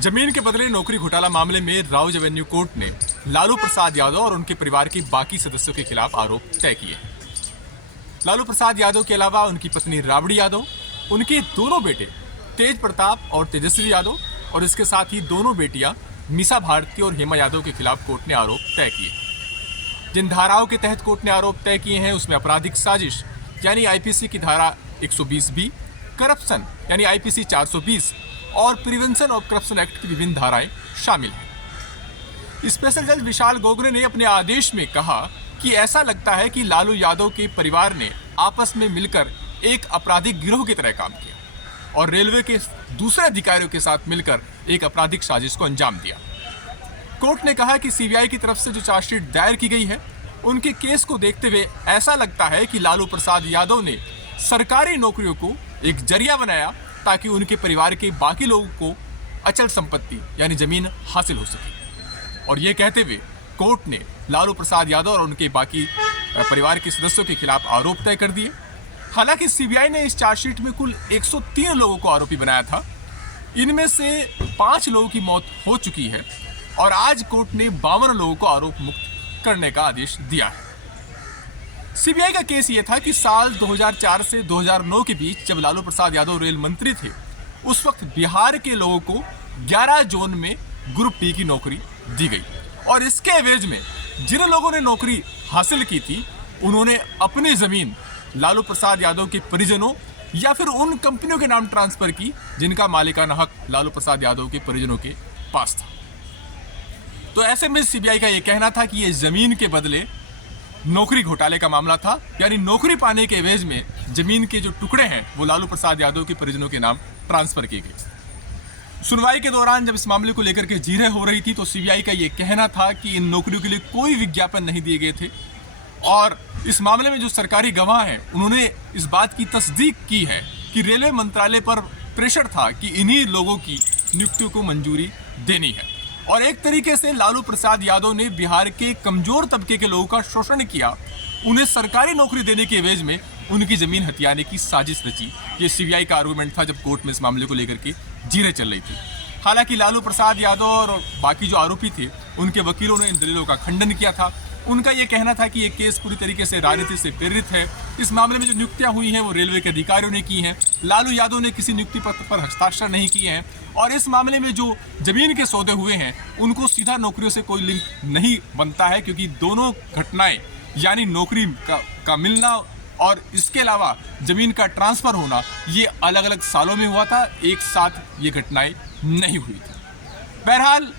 जमीन के बदले नौकरी घोटाला मामले में राउज एवेन्यू कोर्ट ने लालू प्रसाद यादव और उनके परिवार के बाकी सदस्यों के खिलाफ आरोप तय किए। लालू प्रसाद यादव के अलावा उनकी पत्नी राबड़ी यादव, उनके दोनों बेटे तेज प्रताप और तेजस्वी यादव और इसके साथ ही दोनों बेटियां मीसा भारती और हेमा यादव के खिलाफ कोर्ट ने आरोप तय किए। जिन धाराओं के तहत कोर्ट ने आरोप तय किए हैं उसमें आपराधिक साजिश यानी आईपीसी की धारा 120 बी, करप्शन यानी आईपीसी 420 और प्रिवेंशन ऑफ करप्शन एक्ट की विभिन्न धाराएं शामिल हैं। स्पेशल जज विशाल गोगरे ने अपने आदेश में कहा कि ऐसा लगता है कि लालू यादव के परिवार ने आपस में मिलकर एक आपराधिक गिरोह की तरह काम किया और रेलवे के दूसरे अधिकारियों के साथ मिलकर एक आपराधिक साजिश को अंजाम दिया। कोर्ट ने कहा कि सीबीआई की तरफ से जो चार्जशीट दायर की गई है उनके केस को देखते हुए ऐसा लगता है कि लालू प्रसाद यादव ने सरकारी नौकरियों को एक जरिया बनाया ताकि उनके परिवार के बाकी लोगों को अचल संपत्ति यानी जमीन हासिल हो सके। और ये कहते हुए कोर्ट ने लालू प्रसाद यादव और उनके बाकी परिवार के सदस्यों के खिलाफ आरोप तय कर दिए। हालांकि सीबीआई ने इस चार्जशीट में कुल 103 लोगों को आरोपी बनाया था। इनमें से 5 लोगों की मौत हो चुकी है और आज कोर्ट ने 52 लोगों को आरोप मुक्त करने का आदेश दिया है। सीबीआई का केस ये था कि साल 2004 से 2009 के बीच जब लालू प्रसाद यादव रेल मंत्री थे उस वक्त बिहार के लोगों को 11 जोन में ग्रुप डी की नौकरी दी गई और इसके एवज में जिन लोगों ने नौकरी हासिल की थी उन्होंने अपनी जमीन लालू प्रसाद यादव के परिजनों या फिर उन कंपनियों के नाम ट्रांसफर की जिनका मालिकाना हक लालू प्रसाद यादव के परिजनों के पास था। तो ऐसे में सीबीआई का यह कहना था कि यह जमीन के बदले नौकरी घोटाले का मामला था, यानी नौकरी पाने के एवज में जमीन के जो टुकड़े हैं वो लालू प्रसाद यादव के परिजनों के नाम ट्रांसफर किए गए। सुनवाई के दौरान जब इस मामले को लेकर के जिरह हो रही थी तो सीबीआई का यह कहना था कि इन नौकरियों के लिए कोई विज्ञापन नहीं दिए गए थे और इस मामले में जो सरकारी गवाह हैं उन्होंने इस बात की तस्दीक की है कि रेलवे मंत्रालय पर प्रेशर था कि इन्हीं लोगों की नियुक्तियों को मंजूरी देनी है और एक तरीके से लालू प्रसाद यादव ने बिहार के कमजोर तबके के लोगों का शोषण किया, उन्हें सरकारी नौकरी देने के एवज में उनकी जमीन हथियाने की साजिश रची। ये सीबीआई का आर्गुमेंट था जब कोर्ट में इस मामले को लेकर के जिरह चल रही थी। हालांकि लालू प्रसाद यादव और बाकी जो आरोपी थे उनके वकीलों ने इन दलीलों का खंडन किया था। उनका यह कहना था कि ये केस पूरी तरीके से राजनीति से प्रेरित है। इस मामले में जो नियुक्तियां हुई हैं वो रेलवे के अधिकारियों ने की हैं। लालू यादव ने किसी नियुक्ति पत्र पर हस्ताक्षर नहीं किए हैं और इस मामले में जो जमीन के सौदे हुए हैं उनको सीधा नौकरियों से कोई लिंक नहीं बनता है, क्योंकि दोनों घटनाएं यानी नौकरी का मिलना और इसके अलावा जमीन का ट्रांसफर होना ये अलग अलग सालों में हुआ था, एक साथ ये घटनाएं नहीं हुई थी। बहरहाल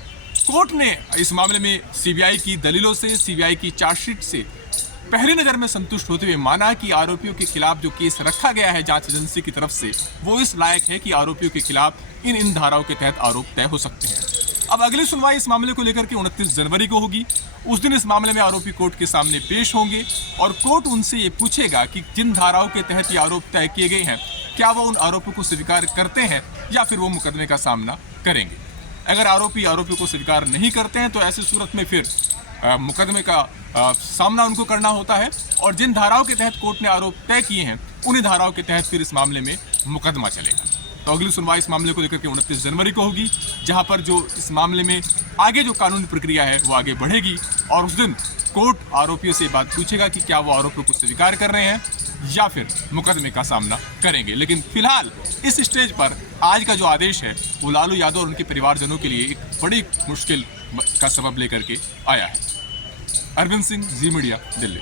कोर्ट ने इस मामले में सीबीआई की दलीलों से, सीबीआई की चार्जशीट से पहली नजर में संतुष्ट होते हुए माना कि आरोपियों के खिलाफ जो केस रखा गया है जांच एजेंसी की तरफ से वो इस लायक है कि आरोपियों के खिलाफ इन धाराओं के तहत आरोप तय हो सकते हैं। अब अगली सुनवाई इस मामले को लेकर के 29 जनवरी को होगी। उस दिन इस मामले में आरोपी कोर्ट के सामने पेश होंगे और कोर्ट उनसे ये पूछेगा कि जिन धाराओं के तहत ये आरोप तय किए गए हैं क्या वो उन आरोपों को स्वीकार करते हैं या फिर वो मुकदमे का सामना करेंगे। अगर आरोपी को स्वीकार नहीं करते हैं तो ऐसी सूरत में फिर मुकदमे का सामना उनको करना होता है और जिन धाराओं के तहत कोर्ट ने आरोप तय किए हैं उन्हीं धाराओं के तहत फिर इस मामले में मुकदमा चलेगा। तो अगली सुनवाई इस मामले को लेकर के 29 जनवरी को होगी, जहां पर जो इस मामले में आगे जो कानूनी प्रक्रिया है वो आगे बढ़ेगी और उस दिन कोर्ट आरोपियों से बात पूछेगा कि क्या वो आरोपों को स्वीकार कर रहे हैं या फिर मुकदमे का सामना करेंगे। लेकिन फिलहाल इस स्टेज पर आज का जो आदेश है वो लालू यादव और उनके परिवारजनों के लिए एक बड़ी मुश्किल का सबब लेकर के आया है। अरविंद सिंह, जी मीडिया, दिल्ली।